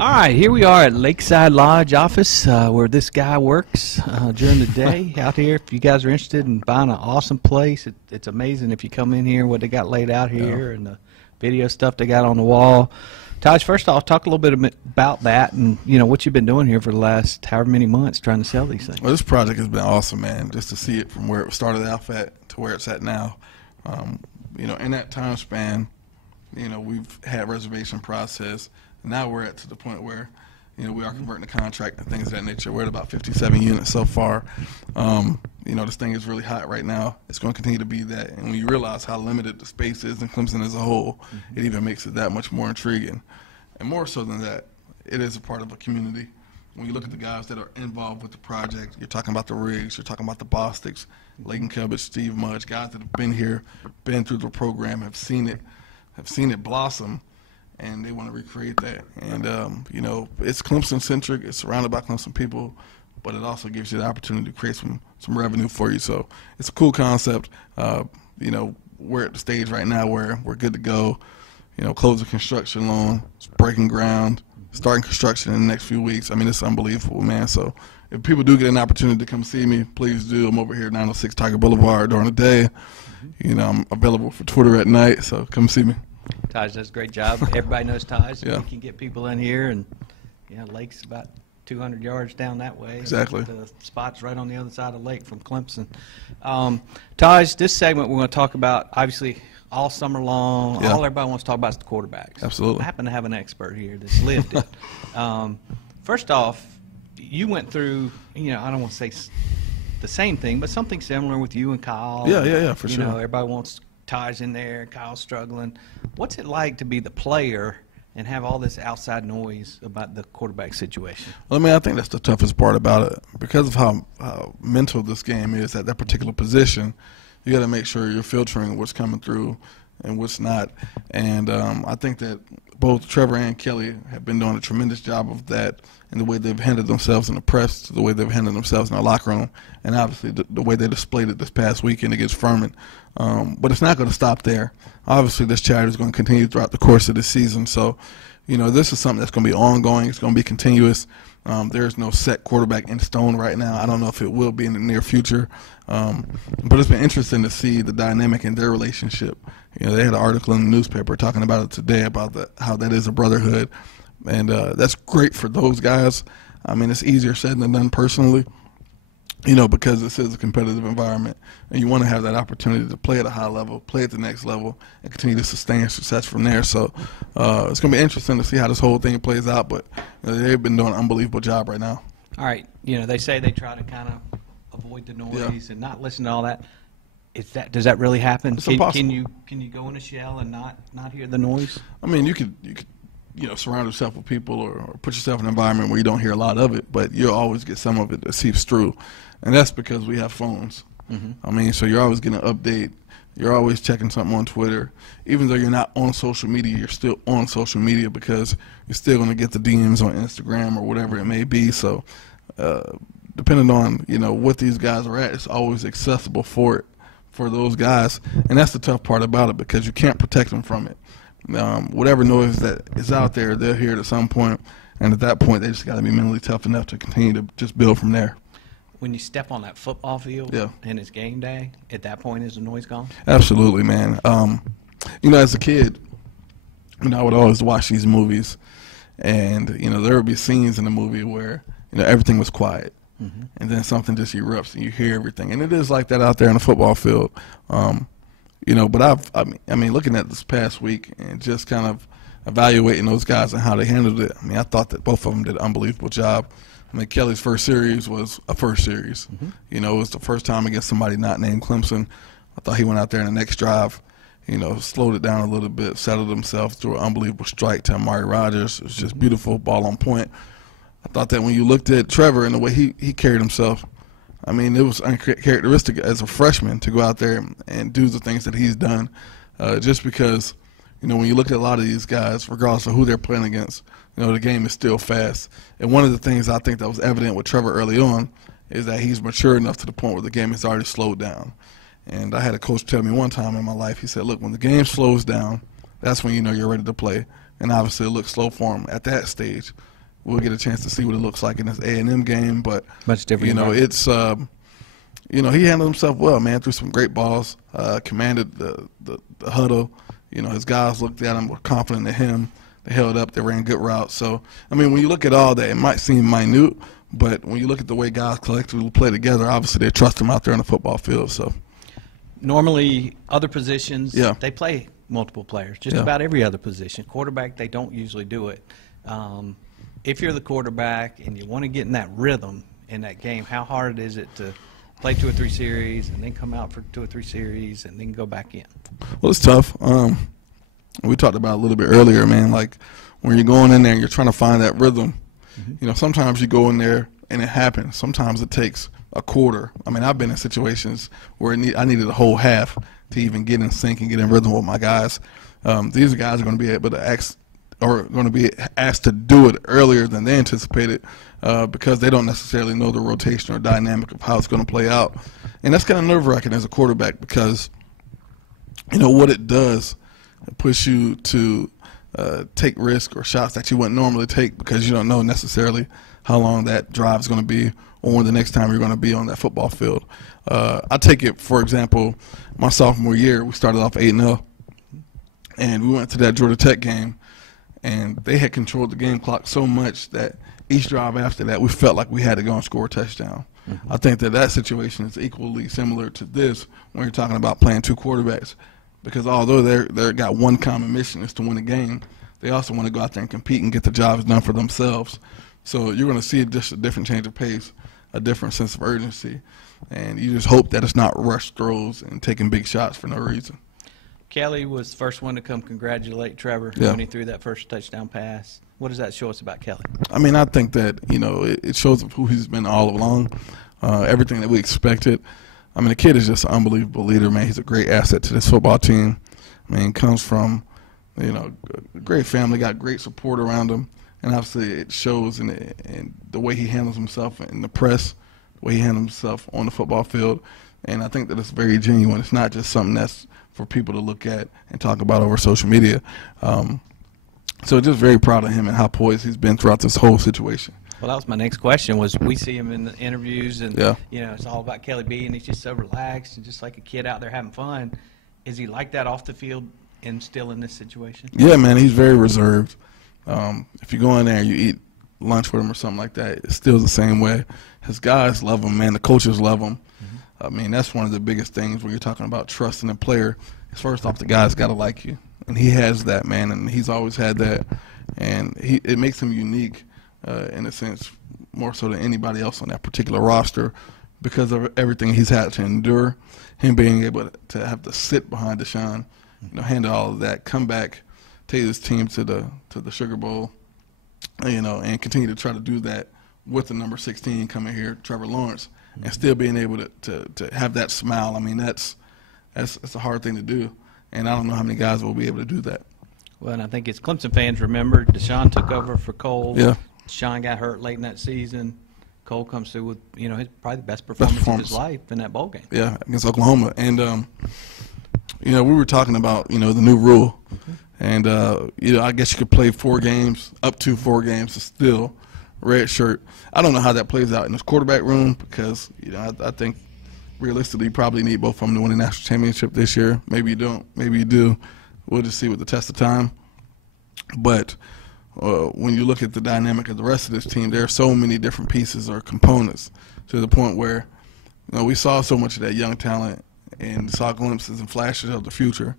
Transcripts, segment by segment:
All right, here we are at Lakeside Lodge office where this guy works during the day out here. If you guys are interested in buying an awesome place, it's amazing if you come in here, what they got laid out here and the video stuff they got on the wall. Taj, first off, talk a little bit about that and, you know, what you've been doing here for the last however many months trying to sell these things. Well, this project has been awesome, man, just to see it from where it started out at to where it's at now. You know, in that time span, you know, we've had reservation process. Now we're to the point where, you know, we are converting the contract and things of that nature. We're at about 57 units so far. You know, this thing is really hot right now. It's going to continue to be that. And when you realize how limited the space is in Clemson as a whole, it even makes it that much more intriguing. And more so than that, it is a part of a community. When you look at the guys that are involved with the project, you're talking about the Riggs, you're talking about the Bostics, Leighton Cubbage, Steve Mudge, guys that have been here, been through the program, have seen it blossom, and they want to recreate that. And, you know, it's Clemson-centric. It's surrounded by Clemson people, but it also gives you the opportunity to create some revenue for you. So it's a cool concept. You know, we're at the stage right now where we're good to go. You know, closing construction loan, it's breaking ground, starting construction in the next few weeks. I mean, it's unbelievable, man. So if people do get an opportunity to come see me, please do. I'm over here at 906 Tiger Boulevard during the day. You know, I'm available for Twitter at night, so come see me. Taj does a great job. Everybody knows Taj. Yeah. We can get people in here, and Lake's about 200 yards down that way. Exactly. The spot's right on the other side of the lake from Clemson. Taj, this segment we're going to talk about, obviously, all summer long. All everybody wants to talk about is the quarterbacks. Absolutely. I happen to have an expert here that's lived it. First off, you went through, you know, I don't want to say the same thing, but something similar with you and Kyle. Yeah, for sure. You know, everybody wants Taj in there, Kyle's struggling. What's it like to be the player and have all this outside noise about the quarterback situation? Well, I mean, I think that's the toughest part about it. Because of how mental this game is at that particular position, you got to make sure you're filtering what's coming through and what's not. And I think that both Trevor and Kelly have been doing a tremendous job of that in the way they've handled themselves in the press, to the way they've handled themselves in the locker room, and obviously the way they displayed it this past weekend against Furman. But it's not going to stop there. Obviously, this charity is going to continue throughout the course of the season. So, you know, this is something that's going to be ongoing. It's going to be continuous. There's no set quarterback in stone right now. I don't know if it will be in the near future. But it's been interesting to see the dynamic in their relationship. You know, they had an article in the newspaper talking about it today about how that is a brotherhood. And that's great for those guys. I mean, it's easier said than done personally, you know, because this is a competitive environment. And you want to have that opportunity to play at a high level, play at the next level, and continue to sustain success from there. So it's going to be interesting to see how this whole thing plays out. But you know, they've been doing an unbelievable job right now. All right. You know, they say they try to kind of avoid the noise and not listen to all that. Does that really happen? It's impossible. Can you go in a shell and not hear the noise? I mean, you could you know, surround yourself with people or put yourself in an environment where you don't hear a lot of it, but you'll always get some of it that seeps through. And that's because we have phones. I mean, so you're always getting an update. You're always checking something on Twitter. Even though you're not on social media, you're still on social media because you're still going to get the DMs on Instagram or whatever it may be. So depending on, you know, what these guys are at, it's always accessible for those guys. And that's the tough part about it, because you can't protect them from it. Whatever noise that is out there, they'll hear it at some point, and at that point, they just got to be mentally tough enough to continue to just build from there. When you step on that football field and it's game day, at that point, is the noise gone? Absolutely, man. You know, as a kid, you know, I would always watch these movies, and you know, there would be scenes in the movie where, you know, everything was quiet, and then something just erupts, and you hear everything, and it is like that out there on the football field. You know, but I mean, looking at this past week and just kind of evaluating those guys and how they handled it, I mean, I thought that both of them did an unbelievable job. I mean, Kelly's first series was a first series. You know, it was the first time against somebody not named Clemson. I thought he went out there in the next drive, you know, slowed it down a little bit, settled himself, threw an unbelievable strike to Amari Rodgers. It was just beautiful, ball on point. I thought that when you looked at Trevor and the way he carried himself, I mean, it was uncharacteristic as a freshman to go out there and do the things that he's done, just because, you know, when you look at a lot of these guys, regardless of who they're playing against, you know, the game is still fast. And one of the things I think that was evident with Trevor early on is that he's mature enough to the point where the game has already slowed down. And I had a coach tell me one time in my life, he said, look, when the game slows down, that's when you know you're ready to play. And obviously it looked slow for him at that stage. we'll get a chance to see what it looks like in this A&M game. But much different. You know, it's you know, he handled himself well, man. Threw some great balls, commanded the huddle. You know, his guys looked at him, were confident in him. They held up. They ran good routes. So, I mean, when you look at all that, it might seem minute, but when you look at the way guys collectively play together, obviously they trust him out there on the football field. So, normally, other positions, yeah, they play multiple players. Just yeah, about every other position. Quarterback, they don't usually do it. If you're the quarterback and you want to get in that rhythm in that game, how hard is it to play 2 or 3 series and then come out for 2 or 3 series and then go back in? Well, it's tough. We talked about it a little bit earlier, man. Like when you're going in there and you're trying to find that rhythm, you know, sometimes you go in there and it happens. Sometimes it takes a quarter. I mean, I've been in situations where I needed a whole half to even get in sync and get in rhythm with my guys. These guys are going to be able to asked to do it earlier than they anticipated because they don't necessarily know the rotation or dynamic of how it's going to play out. And that's kind of nerve-wracking as a quarterback because, you know, what it does, it push you to take risks or shots that you wouldn't normally take because you don't know necessarily how long that drive is going to be or when the next time you're going to be on that football field. I take it, for example, my sophomore year, we started off 8-0, and we went to that Georgia Tech game, and they had controlled the game clock so much that each drive after that, we felt like we had to go and score a touchdown. I think that situation is equally similar to this when you're talking about playing 2 quarterbacks, because although they're got one common mission is to win a game, they also want to go out there and compete and get the jobs done for themselves. So you're going to see just a different change of pace, a different sense of urgency, and you just hope that it's not rush throws and taking big shots for no reason. Kelly was the first one to come congratulate Trevor when he threw that first touchdown pass. What does that show us about Kelly? I mean, I think that, you know, it shows who he's been all along, everything that we expected. I mean, the kid is just an unbelievable leader, man. He's a great asset to this football team. I mean, comes from, you know, a great family, got great support around him, and obviously it shows in the way he handles himself in the press, the way he handles himself on the football field, and I think that it's very genuine. It's not just something that's for people to look at and talk about over social media. So just very proud of him and how poised he's been throughout this whole situation. Well, that was my next question. Was we see him in the interviews, and you know, it's all about Kelly B, and he's just so relaxed and just like a kid out there having fun. Is he like that off the field and still in this situation? Yeah, man, he's very reserved. If you go in there and you eat lunch with him or something like that, it's still the same way. His guys love him, man. The coaches love him. I mean, that's one of the biggest things when you're talking about trusting a player. Is first off, the guy's got to like you, and he has that, man, and he's always had that, and it makes him unique in a sense, more so than anybody else on that particular roster because of everything he's had to endure. Him being able to have to sit behind Deshaun, you know, handle all of that, come back, take his team to the Sugar Bowl, you know, and continue to try to do that with the number 16 coming here, Trevor Lawrence, and still being able to have that smile. I mean, that's a hard thing to do, and I don't know how many guys will be able to do that. Well, and I think it's Clemson fans remember Deshaun took over for Cole. Yeah. Deshaun got hurt late in that season. Cole comes through with, you know, probably the best performance of his life in that bowl game. Yeah, against Oklahoma. And, you know, we were talking about, you know, the new rule. And, you know, I guess you could play 4 games, up to 4 games, still red shirt. I don't know how that plays out in this quarterback room because, you know, I think realistically you probably need both of them to win a national championship this year. Maybe you don't. Maybe you do. We'll just see with the test of time. But when you look at the dynamic of the rest of this team, there are so many different pieces or components to the point where, you know, we saw so much of that young talent and saw glimpses and flashes of the future.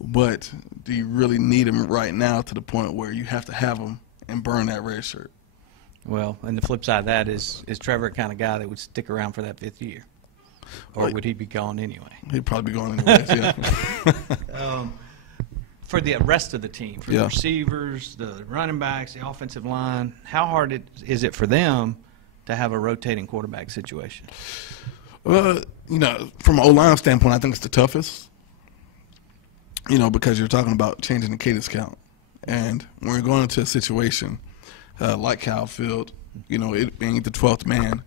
But do you really need them right now to the point where you have to have them and burn that red shirt? Well, and the flip side of that is Trevor the kind of guy that would stick around for that 5th year? Or would he be gone anyway? He'd probably be gone anyways, yeah. For the rest of the team, for the receivers, the running backs, the offensive line, how hard is it for them to have a rotating quarterback situation? You know, from an O-line standpoint, I think it's the toughest, you know, because you're talking about changing the cadence count. And when you're going into a situation like Kyle Field, you know, it being the 12th man,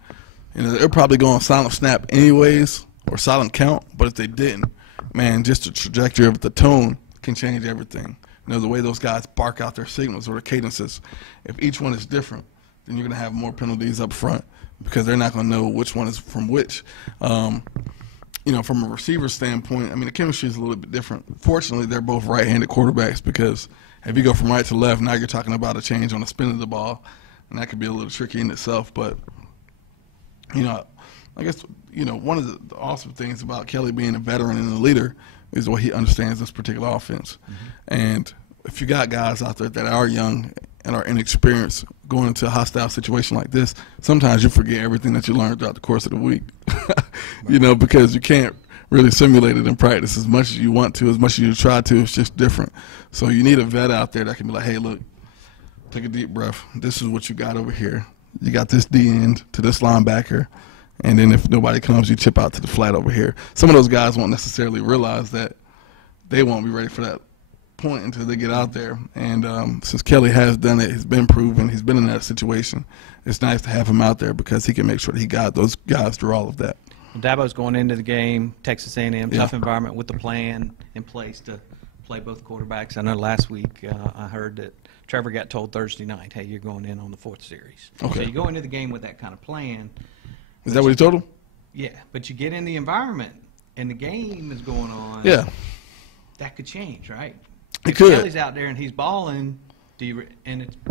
you know, they're probably going silent snap anyways or silent count, but if they didn't, man, just the trajectory of the tone can change everything. the way those guys bark out their signals or their cadences. If each one is different, then you're going to have more penalties up front because they're not going to know which one is from which. From a receiver standpoint, I mean, the chemistry is a little bit different. Fortunately, they're both right-handed quarterbacks because if you go from right to left, now you're talking about a change on the spin of the ball, and that could be a little tricky in itself. But, I guess, one of the awesome things about Kelly being a veteran and a leader is the way he understands this particular offense. Mm-hmm. And if you got guys out there that are young and are inexperienced going into a hostile situation like this, sometimes you forget everything that you learned throughout the course of the week, because you can't really simulate it in practice as much as you want to, as much as you try to. It's just different. So you need a vet out there that can be like, hey, look, take a deep breath. This is what you got over here. You got this D end to this linebacker. And then if nobody comes, you chip out to the flat over here. Some of those guys won't necessarily realize that they won't be ready for that point until they get out there. And since Kelly has done it, he's been proven, he's been in that situation, it's nice to have him out there because he can make sure that he got those guys through all of that. Dabo's going into the game, Texas A&M, tough environment with the plan in place to play both quarterbacks. I know last week I heard that Trevor got told Thursday night, hey, you're going in on the fourth series. Okay. So you go into the game with that kind of plan. Is that what he told him? Yeah, but you get in the environment and the game is going on. Yeah. That could change, right? It could. Kelly's out there and he's balling,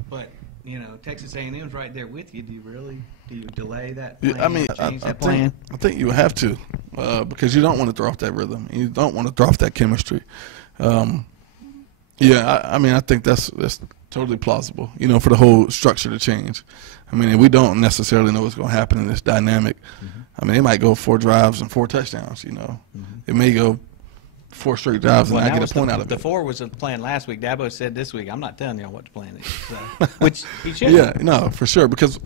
but Texas A&M's right there with you. Do you delay that plan? I mean, change that plan? I think you have to because you don't want to throw off that rhythm. You don't want to throw off that chemistry. I think that's totally plausible, for the whole structure to change. I mean, we don't necessarily know what's going to happen in this dynamic. Mm-hmm. I mean, they might go 4 drives and 4 touchdowns, Mm-hmm. It may go 4 straight drives and I get a point out of it. The 4 was the plan last week. Dabo said this week, I'm not telling y'all what the plan is. So, which he should. Yeah, no, for sure. Because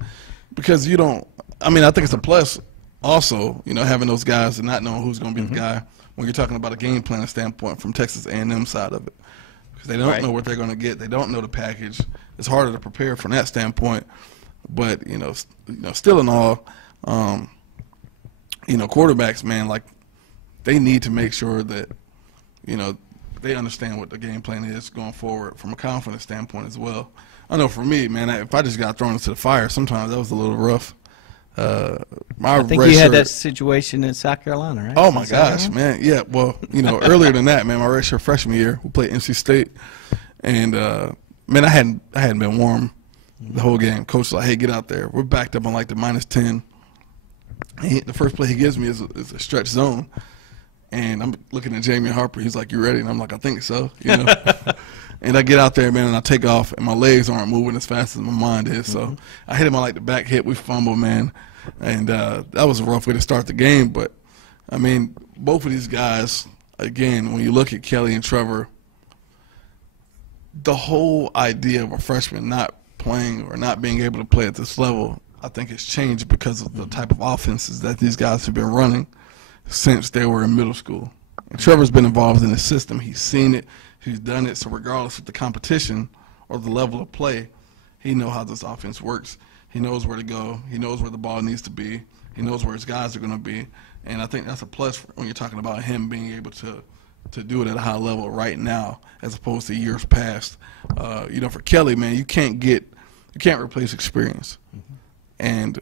you don't – I mean, I think it's a plus also, having those guys and not knowing who's going to be the guy when you're talking about a game plan standpoint from Texas A&M side of it. Because they don't know what they're going to get. They don't know the package. It's harder to prepare from that standpoint. But, still in all, quarterbacks, man, like they need to make sure that, they understand what the game plan is going forward from a confidence standpoint as well. I know for me, man, if I just got thrown into the fire, sometimes that was a little rough. I think you had that situation in South Carolina, right? Oh, my gosh, man. Yeah, well, earlier than that, man, my redshirt freshman year, we played NC State. And, man, I hadn't been warm the whole game. Coach was like, hey, get out there. We're backed up on like the -10. The first play he gives me is a stretch zone. And I'm looking at Jamie Harper. He's like, you ready? And I'm like, I think so. And I get out there, man, and I take off, and my legs aren't moving as fast as my mind is. So I hit him on like the back hit. We fumble, man. And that was a rough way to start the game. But, I mean, both of these guys, again, when you look at Kelly and Trevor, the whole idea of a freshman not playing or not being able to play at this level, I think it's changed because of the type of offenses that these guys have been running since they were in middle school. And Trevor's been involved in the system. He's seen it. He's done it. So regardless of the competition or the level of play, he knows how this offense works. He knows where to go. He knows where the ball needs to be. He knows where his guys are going to be. And I think that's a plus when you're talking about him being able to do it at a high level right now as opposed to years past. For Kelly, man, you can't replace experience. Mm-hmm. And,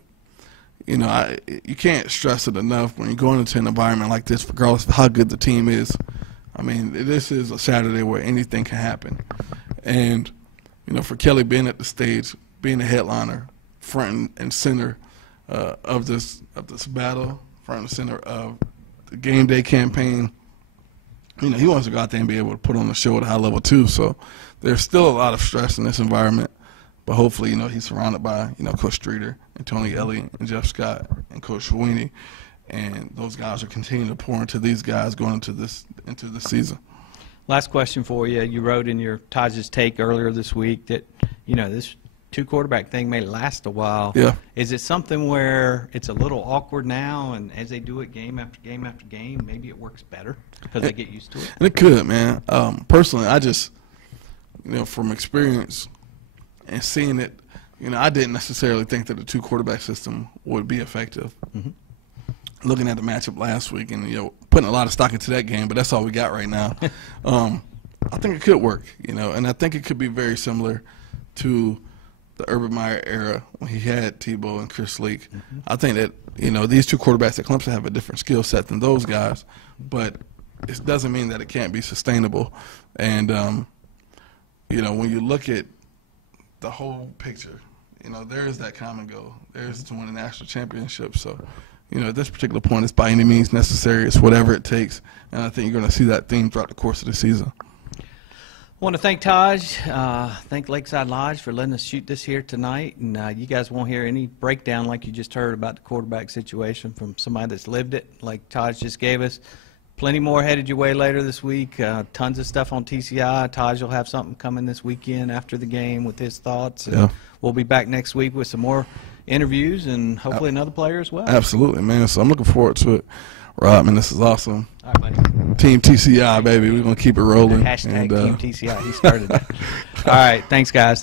you can't stress it enough when you're going into an environment like this, regardless of how good the team is. I mean, this is a Saturday where anything can happen. And, for Kelly being at the stage, being a headliner, front and center of this battle, front and center of the game day campaign, he wants to go out there and be able to put on a show at a high level too. So there's still a lot of stress in this environment. But hopefully, he's surrounded by, Coach Streeter and Tony Elliott and Jeff Scott and Coach Sweeney. And those guys are continuing to pour into these guys going into this season. Last question for you. You wrote in your Tajh's take earlier this week that, this 2-quarterback thing may last a while. Yeah. Is it something where it's a little awkward now, and as they do it game after game after game, maybe it works better because they get used to it? And it could, man. Personally, I just, from experience and seeing it, I didn't necessarily think that the 2-quarterback system would be effective. Mm-hmm. Looking at the matchup last week and, putting a lot of stock into that game, but that's all we got right now. I think it could work, and I think it could be very similar to the Urban Meyer era when he had Tebow and Chris Leak. I think that, these two quarterbacks at Clemson have a different skill set than those guys, but it doesn't mean that it can't be sustainable. And, when you look at the whole picture, there is that common goal. There's to win a national championship. So, at this particular point, it's by any means necessary. It's whatever it takes. And I think you're going to see that theme throughout the course of the season. I want to thank Tajh, thank Lakeside Lodge for letting us shoot this here tonight. And you guys won't hear any breakdown like you just heard about the quarterback situation from somebody that's lived it, like Tajh just gave us. Plenty more headed your way later this week. Tons of stuff on TCI. Tajh will have something coming this weekend after the game with his thoughts. And we'll be back next week with some more interviews and hopefully another player as well. Absolutely, man. So I'm looking forward to it. Rob, man, this is awesome. All right, buddy. Team TCI, baby. We're going to keep it rolling. Hashtag Team TCI. He started that. All right. Thanks, guys.